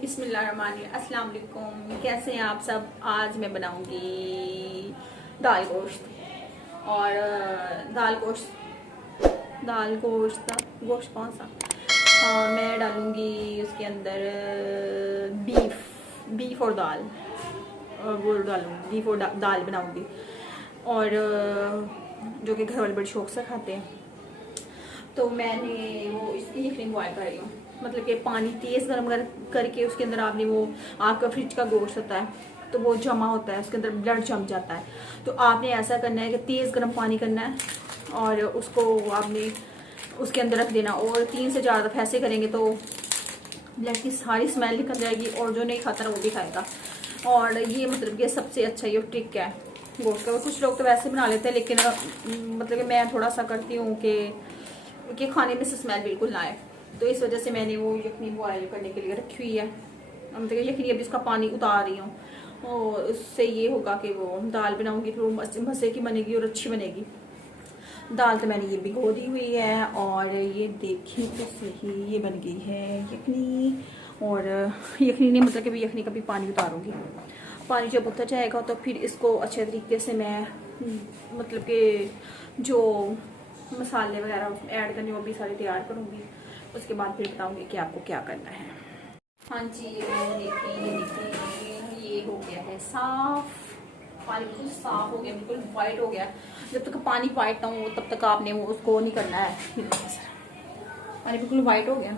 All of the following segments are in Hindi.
बिस्मिल्लाहिर्रहमानिर्रहीम। अस्सलाम वालेकुम। कैसे हैं आप सब। आज मैं बनाऊंगी दाल गोश्त और दाल गोश्त गोश्त कौन सा। हाँ, मैं डालूंगी उसके अंदर बीफ और दाल, और वो डालूंगी बीफ और दाल बनाऊंगी, और जो कि घर वाले बड़े शौक से खाते हैं। तो मैंने वो इसकी यखनी बॉयल कर रही हूँ, मतलब कि पानी तेज़ गर्म करके उसके अंदर आपने वो, आपका फ्रिज का गोश्त होता है तो वो जमा होता है, उसके अंदर ब्लड जम जाता है। तो आपने ऐसा करना है कि तेज़ गर्म पानी करना है और उसको आपने उसके अंदर रख देना, और 3 से 4 दफ़ा ऐसे करेंगे तो ब्लड की सारी स्मेल निकल जाएगी, और जो नहीं खाता ना वो भी खाएगा। और ये मतलब कि सबसे अच्छा ये ट्रिक है गोश्त का। कुछ लोग तो वैसे बना लेते हैं, लेकिन मतलब कि मैं थोड़ा सा करती हूँ कि खाने में से स्मेल बिल्कुल ना आए। तो इस वजह से मैंने वो यखनी बॉयल करने के लिए रखी हुई है। मतलब कि यखनी अभी इसका पानी उतार रही हूँ, और उससे ये होगा कि वो दाल बनाऊंगी फिर वो मज़े की बनेगी और अच्छी बनेगी। दाल तो मैंने ये भिगो दी हुई है, और ये देखिए तो सही, ये बन गई है यखनी। और यखनी नहीं, मतलब कि यखनी का भी पानी उतारूंगी। पानी जब उतर जाएगा तो फिर इसको अच्छे तरीके से मैं मतलब कि जो मसाले वगैरह उसमें ऐड करने वो भी सारे तैयार करूँगी। उसके बाद फिर बताऊँगी कि आपको क्या करना है। हाँ जी, ये हो गया है साफ, पानी बिल्कुल साफ हो गया, बिल्कुल वाइट हो गया। जब तक पानी वाइट ना हो तब तक आपने वो उसको नहीं करना है। पानी बिल्कुल वाइट हो गया।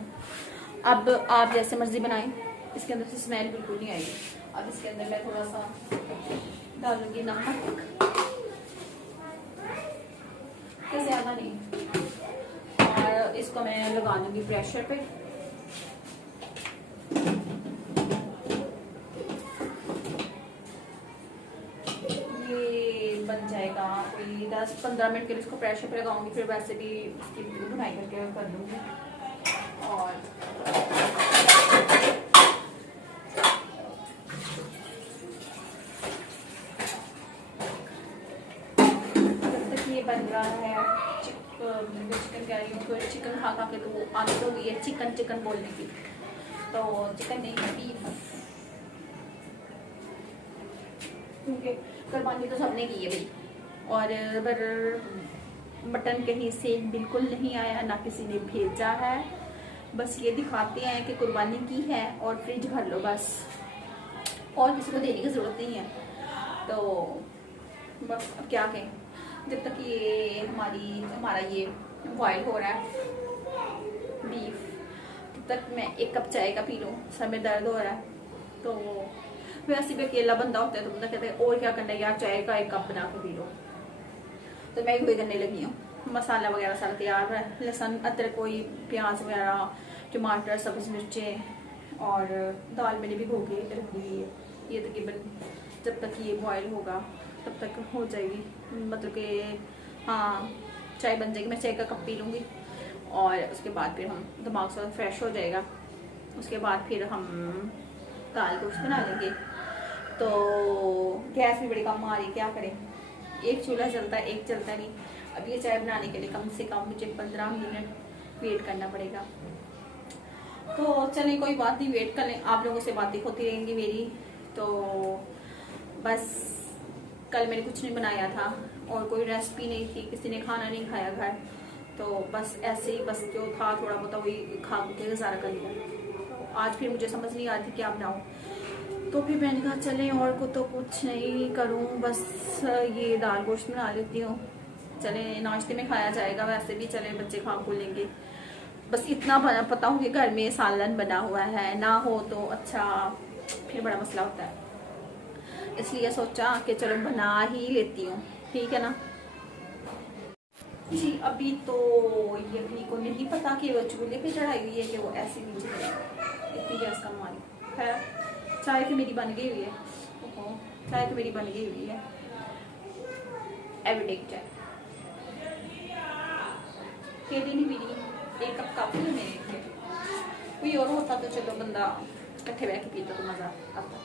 अब आप जैसे मर्जी बनाएं, इसके अंदर से स्मेल बिल्कुल नहीं आएगी। अब इसके अंदर मैं थोड़ा सा डालूंगी नमक, ज़्यादा नहीं, और इसको मैं लगा दूंगी प्रेशर पे। ये बन जाएगा कोई 10-15 मिनट के लिए इसको प्रेशर पे लगाऊंगी, फिर वैसे भी इसकी बुनाई करके कर दूंगी। और जब तक ये बन रहा है, चिकन कह रही हूँ, तो चिकन खा के तो वो आदत हो गई है चिकन बोलने की। तो चिकन नहीं, बीफ, क्योंकि कुर्बानी तो सबने की है भाई। और पर मटन कहीं से बिल्कुल नहीं आया, ना किसी ने भेजा है, बस ये दिखाते हैं कि कुर्बानी की है और फ्रिज भर लो बस, और किसी को देने की ज़रूरत नहीं है। तो बस अब क्या कहें, जब तक ये हमारा ये बॉयल हो रहा है बीफ, तब तक मैं 1 कप चाय का पी लूँ। सर में दर्द हो रहा है, तो वैसे भी अकेला बंदा होता है तो बंदा कहता है और क्या करना है यार, चाय का 1 कप बना के पी लो। तो मैं वही करने लगी हूँ। मसाला वगैरह सारा तैयार है, लहसुन अदरक, कोई प्याज वगैरह, टमाटर, सब्ज़ मिर्चें, और दाल मैंने भी भून के रख दी है। ये तकरीबन जब तक ये बॉयल होगा तब तक हो जाएगी, मतलब कि हाँ चाय बन जाएगी। मैं चाय का कप पी लूँगी, और उसके बाद फिर हम दिमाग से फ्रेश हो जाएगा। उसके बाद फिर हम दाल गोश्त बना लेंगे। तो गैस भी बड़ी कम आ रही है, क्या करें, एक चूल्हा चलता है एक चलता नहीं। अब ये चाय बनाने के लिए कम से कम मुझे 15 मिनट वेट करना पड़ेगा। तो चलें कोई बात नहीं, वेट कर लें, आप लोगों से बातें होती रहेंगी मेरी। तो बस कल मैंने कुछ नहीं बनाया था, और कोई रेसिपी नहीं थी, किसी ने खाना नहीं खाया घर, तो बस ऐसे ही, बस जो था थोड़ा बहुत वही खा के गुजारा कर लिया। तो आज फिर मुझे समझ नहीं आ रही थी क्या बनाऊँ, तो फिर मैंने कहा चलें और को तो कुछ नहीं करूँ, बस ये दाल गोश्त बना लेती हूँ। चलें नाश्ते में खाया जाएगा, वैसे भी चलें बच्चे खा को लेंगे। बस इतना पता हो कि घर में सालन बना हुआ है, ना हो तो अच्छा फिर बड़ा मसला होता है। इसलिए सोचा कि चलो बना ही लेती हूँ, ठीक है ना जी। अभी तो यखनी को नहीं पता कि वो चूल्हे पे चढ़ाई हुई है कि वो ऐसे नीचे इतनी गैस कम आ रही है। चाय तो मेरी बन गई हुई है, ओहो चाय तो मेरी बन गई हुई है, एवरीडे चाय केटी नहीं पी रही, 1 कप काफी है मेरे लिए। कोई और होता तो चलो बंदा इकट्ठे बैठ के पीता तो मजा आता।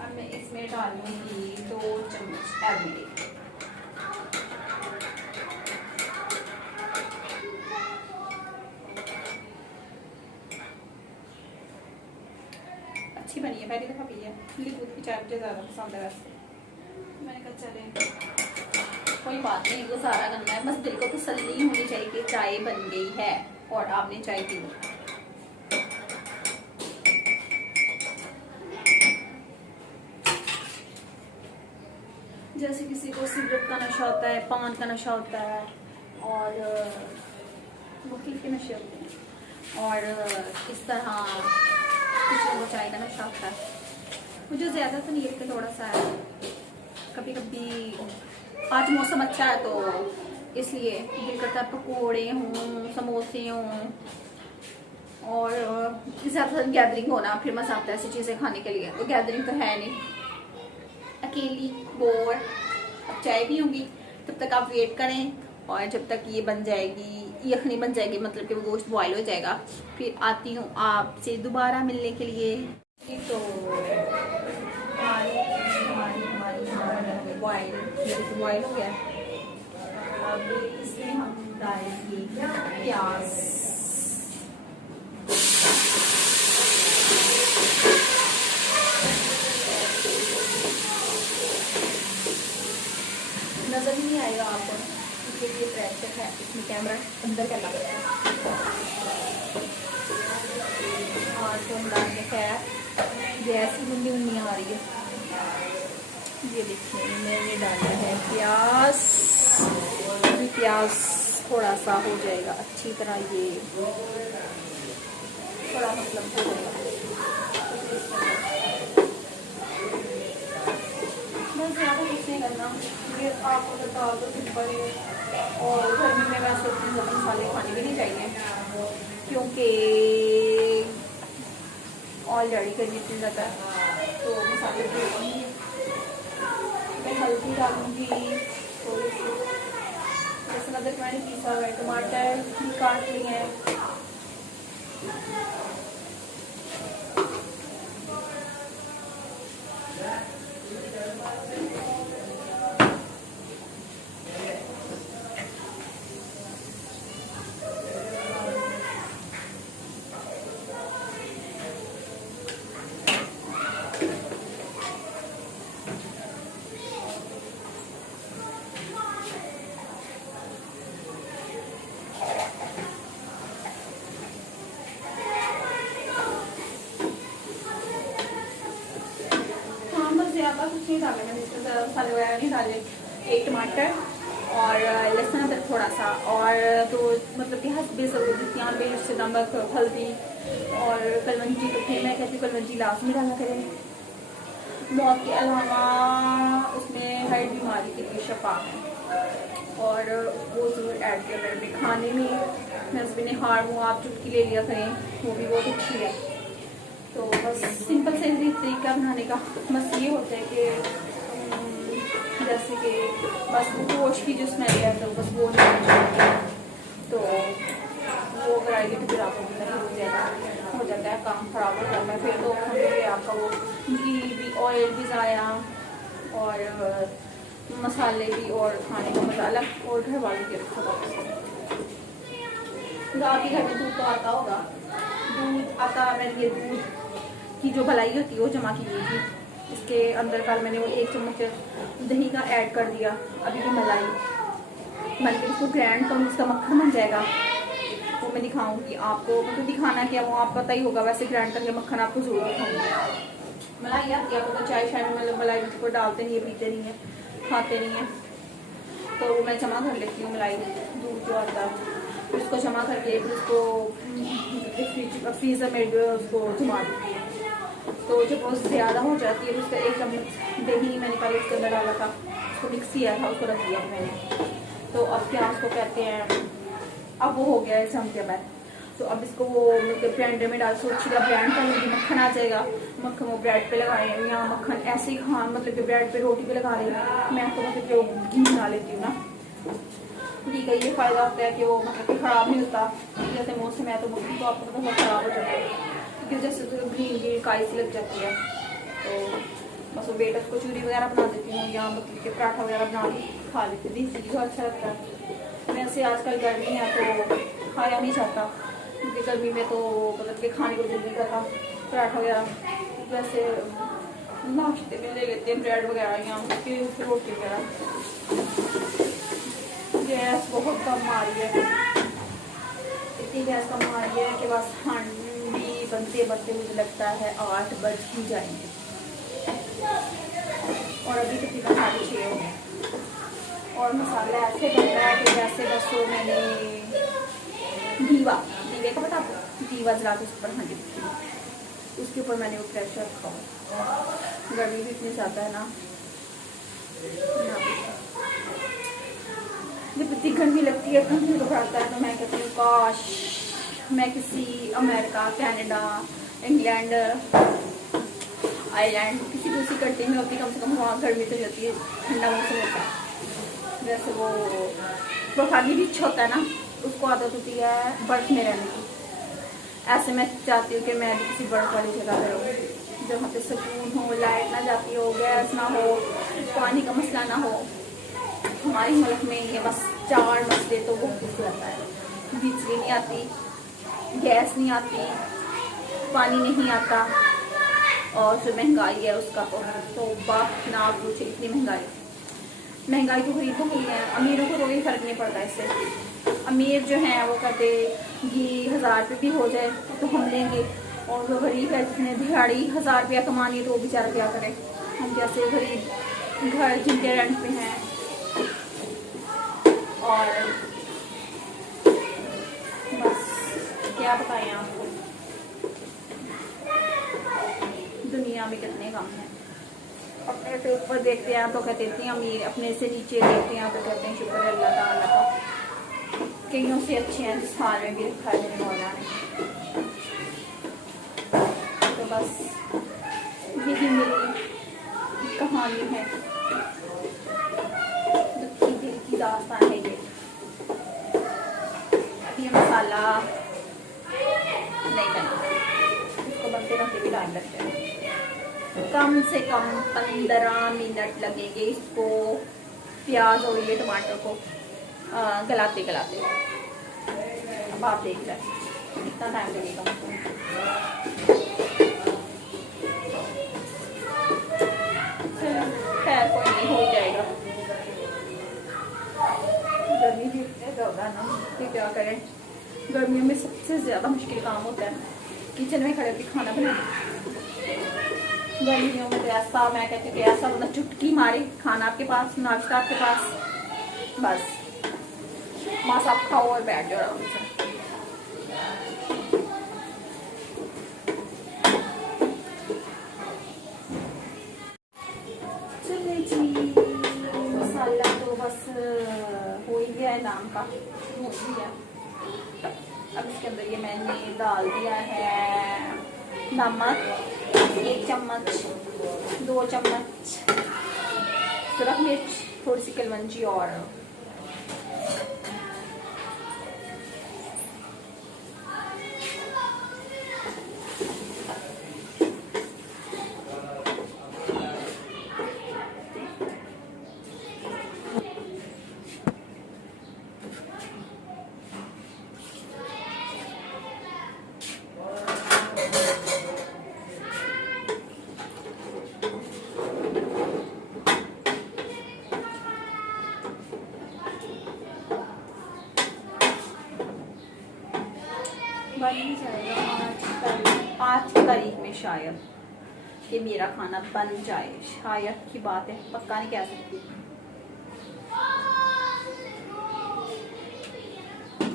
अब मैं इसमें डालूंगी 2 चम्मच एवरीडे। अच्छी बनी है, पहली दफ़ा पी है। खुली दूध की चाय मुझे ज़्यादा पसंद है वैसे। मैंने कहा चले कोई बात नहीं, गुजारा करना है, बस दिल को तसल्ली होनी चाहिए कि चाय बन गई है और आपने चाय पी। जैसे किसी को सिगरेट का नशा होता है, पान का नशा होता है और मुख्तलिफ के नशे होते हैं, और इस तरह कुछ लोगों को चाय का नशा होता है। मुझे ज़्यादा तो नहीं लगता, थोड़ा सा है कभी कभी। आज मौसम अच्छा है तो इसलिए दिल करता है पकौड़े हों, समोसे हों, और ज़्यादा गैदरिंग होना, फिर मज़ा आता है ऐसी चीज़ें खाने के लिए। तो गैदरिंग तो है नहीं, अकेली बोर। अब चाय पीऊँगी, तब तक आप वेट करें, और जब तक ये बन जाएगी, यखनी बन जाएगी, मतलब कि वो गोश्त बॉयल हो जाएगा, फिर आती हूँ आपसे दोबारा मिलने के लिए। तो बॉयल हो गया। अब इसमें हम डालेंगे प्याज। नजर नहीं आएगा आपको, क्योंकि ये प्रेशर है, इसमें कैमरा अंदर करना पड़ता है। और तो हम डाल के खैर गैस की मुंडी मुंडी आ रही है। ये देखिए मैंने डाला है प्याज। अभी प्याज थोड़ा सा हो जाएगा अच्छी तरह, ये थोड़ा मतलब हो जाएगा, बस ज़्यादा कुछ नहीं करना। ये आपको बता दो सिंपल है, और गर्मी में वैसे उतने ज़्यादा मसाले खाने भी नहीं चाहिए, क्योंकि ऑलरेडी गर्मी इतनी ज़्यादा है तो मसाले भी। मैं हल्दी डालूँगी थोड़ी सी, लहसुन अदरक मैंने पीसा हुआ है, टमाटर भी काट लिए हैं। ज़्यादा कुछ नहीं डाला मैंने, इसमें ज़्यादा मसाले वगैरह नहीं डाले। एक टमाटर और लहसुन अदरक थोड़ा सा, और तो मतलब कि हस्बे ज़रूर जितनी आप मिर्च, नमक, हल्दी और कलवंजी। तो फिर मैं कहती हूँ कलवंजी लास्ट में डाला करें। मौत के अलावा उसमें हर बीमारी के लिए शफा है, और वो ज़रूर ऐड किया करें खाने में। मैं हस्बैंड ने हार वो आप चुटकी ले लिया करें, वो भी बहुत अच्छी है। तो बस सिंपल से तरीका बनाने का बस ये होता है कि जैसे कि बस गोश्त की जो स्मेल है तो बस वो नहीं चाहिए, तो वो अगर आएगी तो फिर आपको नहीं ज़्यादा हो जाता है, काम ख़राब हो जाता है। फिर तो समझिए आपका वो घी भी, ऑयल भी ज़ाया, और मसाले भी, और खाने का मज़ा अलग, और घर वालों के तो आपके घर में दूध तो आता होगा, दूध आता। मैंने ये दूध की जो भलाई होती है वो जमा की हुई थी, इसके अंदर कल मैंने वो 1 चम्मच दही का ऐड कर दिया। अभी भी मलाई बन के इसको ग्रैंड करूँ, इसका मक्खन बन जाएगा, वो मैं दिखाऊंगी आपको। मतलब दिखाना क्या, वो आप पता ही होगा, वैसे ग्रैंड करके मक्खन आपको जरूर दिखाऊंगी। मलाई आती है आपको तो चाय शाय में, मतलब मलाई को डालते नहीं है, पीते नहीं है, खाते नहीं है, तो मैं जमा कर लेती हूँ मलाई, दूध जो आता है फिर उसको जमा करके फिर उसको फ्रीज़र में उसको जमा देती हूँ। तो जब वो ज़्यादा हो जाती है तो उसका 1 चम्मच दही मैंने पहले उसके अंदर डाला था, उसको मिक्स किया था, उसको रख दिया मैंने। तो अब क्या उसको कहते हैं, अब वो हो गया है जम के बाद। तो अब इसको वो मतलब ब्लेंडर में डाल के अच्छी तरह ब्लेंड कर लूँगी, मक्खन आ जाएगा। मक्खन वो ब्रेड पे लगा रहे हैं, या मक्खन ऐसे ही खान मतलब कि ब्रेड पे रोटी पे लगा रही हूँ मैं, तो मतलब जो घी बना लेती हूँ ना, घी का ये फ़ायदा होता है कि वो मतलब कि ख़राब नहीं होता। जैसे मौसम है तो मक्खन तो आपको बहुत ख़राब हो जाता है, क्योंकि जैसे तो ग्रीन ग्रीन काई सी लग जाती है। तो बस वो बेटा को चूरी वगैरह बना देती हूँ, या मतलब कि पराठा वगैरह बना के खा लेती हूँ, इसलिए बहुत अच्छा लगता है। वैसे आजकल गर्मी है तो खाया नहीं जाता, क्योंकि गर्मी में तो मतलब कि खाने को दिल नहीं करता पराठा वगैरह। वैसे नाश्ते में ले लेते हैं ब्रेड वगैरह या रोटी वगैरह। गैस बहुत कम आ रही है, इतनी गैस कम आ रही है कि बस हांडी बनते बनते मुझे लगता है 8 बज ही जाएंगे। और अभी तकरीबन 6:30 हो गए और मसाला ऐसे बन रहा है कि जैसे बस वो मैंने दीवे का बता दो, दीवा जला के उस पर हांडी रखी, उसके ऊपर मैंने वो प्रेशर रखा हुआ। गर्मी भी इतनी ज़्यादा है ना, जब इतनी गर्मी लगती है तो मुझे घबराता है, तो मैं कहती हूँ काश मैं किसी अमेरिका, कनाडा, इंग्लैंड, आयरलैंड किसी दूसरी कंट्री में होती, कम से कम वहाँ गर्मी तो होती है, ठंडा मौसम होता है। जैसे वो प्रोफानी भी इच्छा होता है ना, उसको आदत होती है बर्फ़ में रहने की। ऐसे मैं चाहती हूँ कि मैं भी किसी बर्फ़ वाली जगह पर रहूँ, जहाँ पे सुकून हो, लाइट ना जाती हो, गैस ना हो, पानी का मसला ना हो। हमारे मुल्क में ये बस 4 मसले तो बहुत कुछ रहता है, बिजली नहीं आती, गैस नहीं आती, पानी नहीं आता, और जो महंगाई है उसका तो बात ना पूछे, इतनी महंगाई तो खरीद तो हुई है। अमीरों को कोई फर्क नहीं पड़ता इससे। अमीर जो हैं वो कहते घी 1000 रुपये भी हो जाए तो हम लेंगे, और जो गरीब है जिसने दिहाड़ी 1000 रुपया कमानी है तो वो बेचारा क्या करे। हम जैसे गरीब घर जिनके रेंट पे हैं, और बस क्या बताएं आपको, दुनिया में कितने काम हैं। अपने से ऊपर देखते हैं तो कहते हैं अमीर, अपने से नीचे देखते हैं तो कहते हैं शुक्र अल्लाह ताला का, कईयों से अच्छे हैं जिस हाल में भी रखा है मेरे मौला ने। तो बस यही मेरी कहानी है, दुखी दिल की दास्तान है ये। अभी मसाला नहीं बना, इसको बनते बनते भी टाइम लगता है, कम से कम 15 मिनट लगेंगे इसको, प्याज और ये टमाटर को गलाते गलाते। अब आप देख लें कितना टाइम लगेगा। खैर कोई नहीं, हो जाएगा। गर्मी भी इतनी ज़्यादा ना कि क्या करें। गर्मियों में सबसे ज़्यादा मुश्किल काम होता है किचन में खड़े होकर खाना बनाना। गर्मियों में तो ऐसा, मैं कहती हूँ कि ऐसा मतलब चुटकी मारे खाना आपके पास, नाश्ता आपके पास, बस मांस आप खाओ और बैठ जाओ आराम से। चलिए जी, मसाला तो बस हो ही गया है, नाम का हो ही गया। अब इसके अंदर ये मैंने डाल दिया है नमक 1 चम्मच, 2 चम्मच सुरख मिर्च, थोड़ी सी कलवंजी, और बन ही जाएगा 5 तारीख में शायद कि मेरा खाना बन जाए। शायद की बात है, पक्का नहीं कह सकती।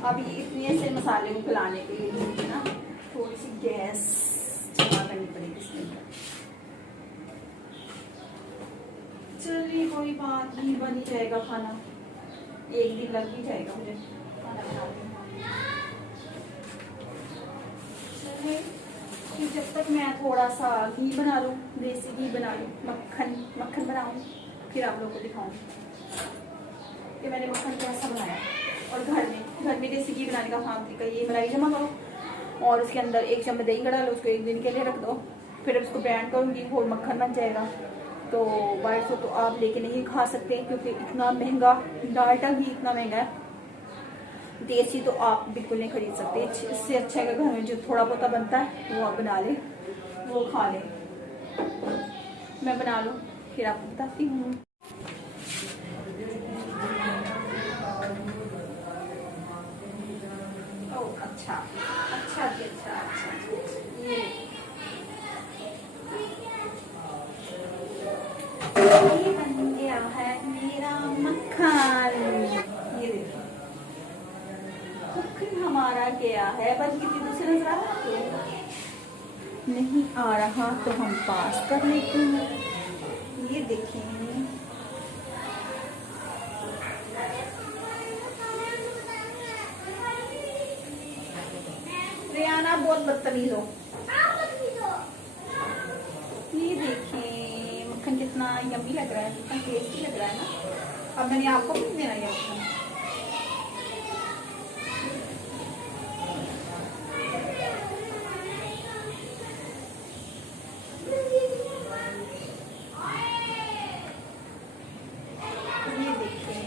अभी इतने से मसाले को खिलाने के लिए मुझे ना थोड़ी सी गैस जमा करनी पड़ेगी इसके अंदर। चलिए कोई बात नहीं, बन ही जाएगा खाना, एक दिन लग ही जाएगा मुझे खाना बनाने। कि जब तक मैं थोड़ा सा घी बना लूँ, देसी घी बना लूँ, मक्खन बनाऊँ, फिर आप लोगों को दिखाऊँ कि मैंने मक्खन कैसा बनाया। और घर में देसी घी बनाने का काम तरीका ये, मलाई जमा करो और उसके अंदर 1 चम्मच दही का डालो, उसको 1 दिन के लिए रख दो, फिर उसको ब्रांड करूँगी और मक्खन बन जाएगा। तो बाहर से तो आप लेके नहीं खा सकते क्योंकि इतना महंगा, डालडा घी इतना महंगा है। देसी तो आप बिल्कुल नहीं खरीद सकते। इससे अच्छा है कि घर में जो थोड़ा बहुत बनता है वो आप बना लें, वो खा लें। मैं बना लूँ फिर आपको बताती हूँ। ओह अच्छा अच्छा जी, अच्छा अच्छा ये बन गया है मेरा मक्खन। ये देखिए मक्खन हमारा गया है, बस कितनी दूसरी नजर आ रहा है, नहीं आ रहा तो हम पास कर लेते हैं। ये देखें रियाना बहुत बदतमीज हो। ये देखें मक्खन कितना यम्मी लग रहा है, कितना टेस्टी लग रहा है ना। अब मैंने आपको भी देना है मक्खन। ये देखें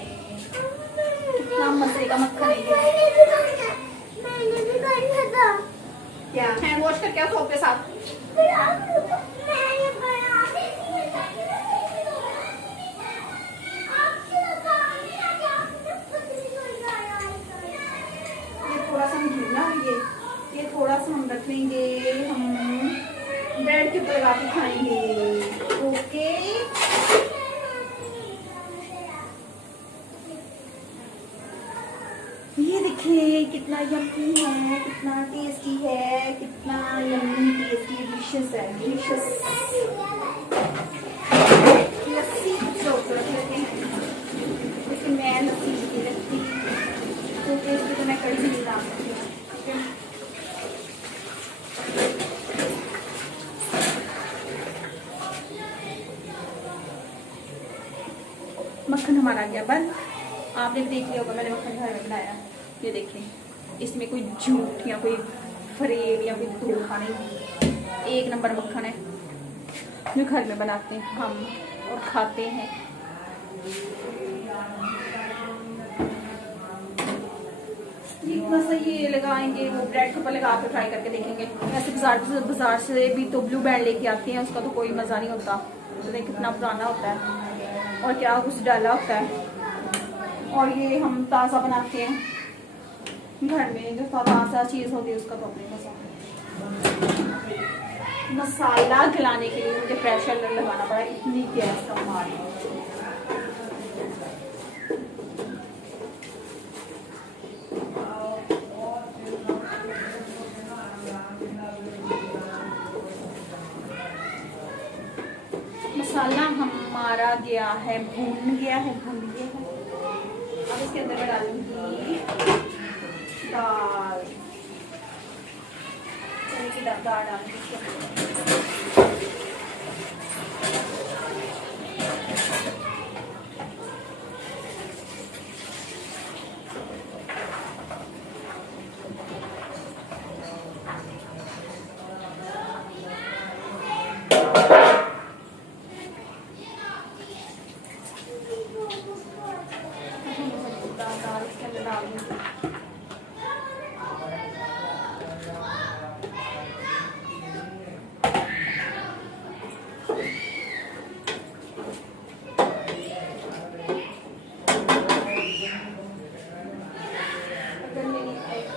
कितना मजे का मक्खन है। क्या हैंड वॉश करके आओ सोप के साथ। थोड़ा सा हम घिरना ये थोड़ा सा हम रख लेंगे, हम ब्रेड के ऊपर लगा के खाएंगे। ओके ये देखिए कितना यम्मी है, कितना टेस्टी है, कितना यम्मी टेस्टी डिलिशियस है, डिलिशियस। लस्सी कुछ लोग तो रख लेते हैं लेकिन मैं लस्सी नहीं रखती, तो टेस्ट तो मैं कड़ी नहीं डाल सकती। मक्खन हमारा गया बंद। आपने भी देख लिया होगा मैंने मक्खन घर में बनाया। ये देखें इसमें कोई झूठ या कोई फरेब या कोई धोखा नहीं, एक नंबर मक्खन है जो घर में बनाते हैं हम और खाते हैं। जितना सही ये लगाएंगे वो ब्रेड के ऊपर लगा के ट्राई करके देखेंगे। ऐसे बाजार से भी तो ब्लू बैंड लेके आते हैं, उसका तो कोई मज़ा नहीं होता, तो कितना पुराना होता है और क्या कुछ डाला होता है। और ये हम ताज़ा बनाते हैं घर में, जो ताज़ा चीज़ होती है उसका तो अपने मसाला खिलाने के लिए मुझे प्रेशर लगाना पड़ा, इतनी गैस कम आ रही है। मसाला हमारा गया है, भून गया है। अब इसके अंदर मैं डालूंगी दाल, चने की दाल डालूंगी इसके अंदर। दाल इसके अंदर डालूंगी।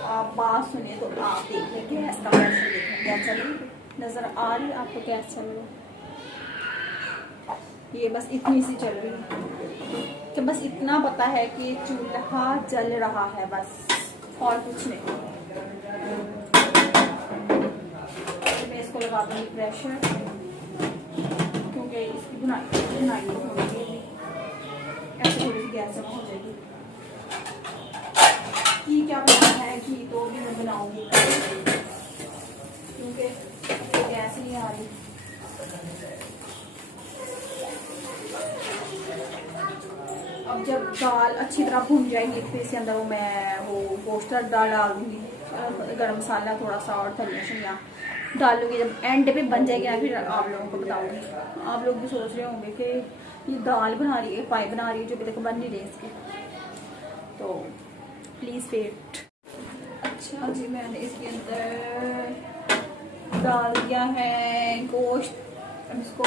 आप बात सुनिए तो आप देखिए गैस का प्रेशर देखिए क्या चल रही नजर आ रही है आपको, गैस चल रही है। ये बस इतनी सी चल रही है कि बस इतना पता है कि चूल्हा जल रहा है, बस और कुछ नहीं। मैं इसको लगा दूंगी प्रेशर क्योंकि इसकी बुनाई होगी, ऐसे थोड़ी सी गैस जमा हो जाएगी। घी क्या बनाना है, घी तो भी मैं बनाऊंगी क्योंकि गैस नहीं आ रही। अब जब दाल अच्छी तरह भून जाएगी फिर इसके अंदर वो गोश्त दाल डाल दूंगी, गरम मसाला थोड़ा सा और धनिया शनिया डाल लूँगी। जब एंड पे बन जाएगी ना फिर आप लोगों को बताऊंगी। आप लोग भी सोच रहे होंगे कि ये दाल बना रही है, पाई बना रही है, जो अभी तक बन नहीं रही इसकी, तो प्लीज़ वेट। अच्छा जी मैंने इसके अंदर डाल दिया है गोश्त अब इसको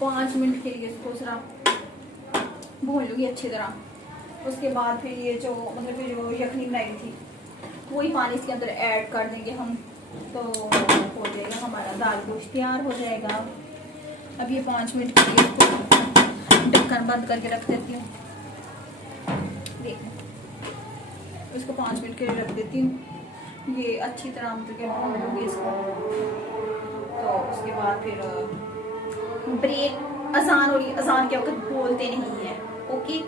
5 मिनट के लिए इसको जरा भून लूँगी अच्छी तरह। उसके बाद फिर ये जो मतलब फिर जो यखनी बनाई थी वही पानी इसके अंदर ऐड कर देंगे हम, तो हो जाएगा हमारा दाल गोश्त तैयार हो जाएगा। अब ये 5 मिनट के लिए इसको ढक्कन बंद करके रख देती हूँ। देखो इसको 5 मिनट के लिए रख देती हूँ। ये अच्छी तरह मतलब कि भून लूँगी इसको। तो उसके बाद फिर ब्रेक, अजान हो रही, अजान के वक्त बोलते नहीं है। ओके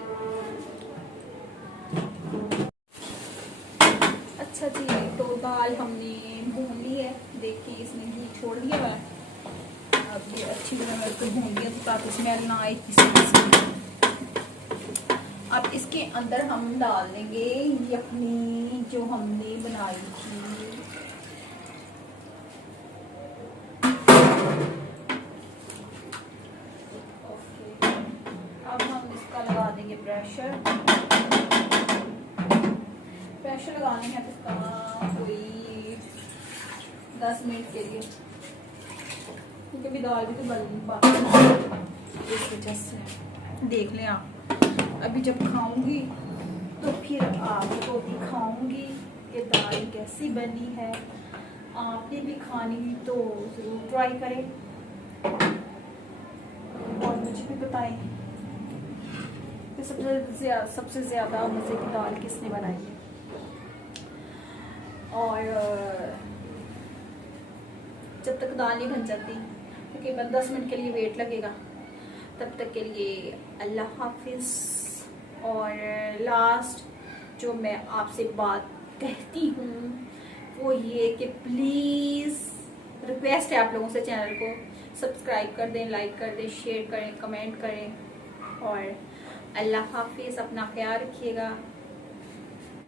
अच्छा जी, तो दाल हमने भून ली है। देखिए इसने घी छोड़ दिया है। अब ये अच्छी तरह मैं इसको भून लिया ताकि स्मेल ना आए किसी से। अब इसके अंदर हम डाल देंगे यखनी जो हमने बनाई थी। ओके, अब हम इसका लगा देंगे प्रेशर। प्रेशर लगाने हैं इसका कोई 10 मिनट के लिए, क्योंकि अभी दाल भी तो बन इस वजह से। देख लें आप, अभी जब खाऊंगी तो फिर आपको दिखाऊंगी कि दाल कैसी बनी है। आपने भी खानी तो ज़रूर ट्राई करें और मुझे भी बताएं कि सबसे ज़्यादा मज़े की दाल किसने बनाई है। और जब तक दाल नहीं बन जाती, तकरीबन 10 मिनट के लिए वेट लगेगा, तब तक के लिए अल्लाह हाफिज़। और लास्ट जो मैं आपसे बात कहती हूँ वो ये कि प्लीज़ रिक्वेस्ट है आप लोगों से, चैनल को सब्सक्राइब कर दें, लाइक कर दें, शेयर करें, कमेंट करें। और अल्लाह हाफिज़, अपना ख्याल रखिएगा।